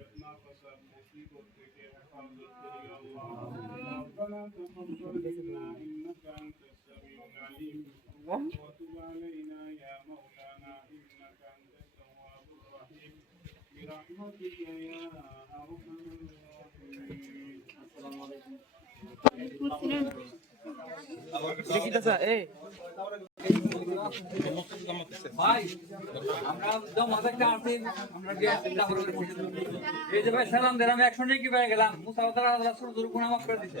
فتنة فسبح بقدرك حفظت يا الله ربنا تقبل منا إنك أنت السميع العليم وتب علينا يا مولانا إنك أنت التواب الرحيم برحمتك يا أرحم الراحمين السلام عليكم ভাই আমরা আমরা যে চিন্তা করে এই যে ভাই সালাম দিলাম একশো নাকি পেয়ে গেলাম মুসা তারা আল্লাহ শুরু শুরু গুণা করে দিছে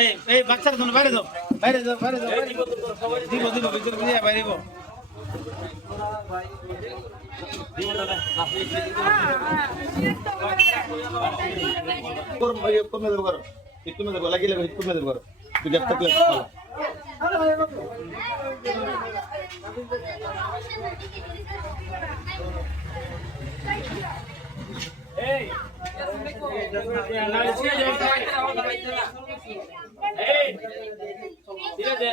এই এই বাচ্চার জন্য বাইরে যাও বাইরে যাও বাইরে যাও দিব দিব ভিতরে দিয়ে বাইরে যাও করো এই কমে দেবো করো একটু কমে দেবো লাগিলে একটু কমে দেবো করো তুই গ্যাপটা তুই ভালো এই ঠিক আছে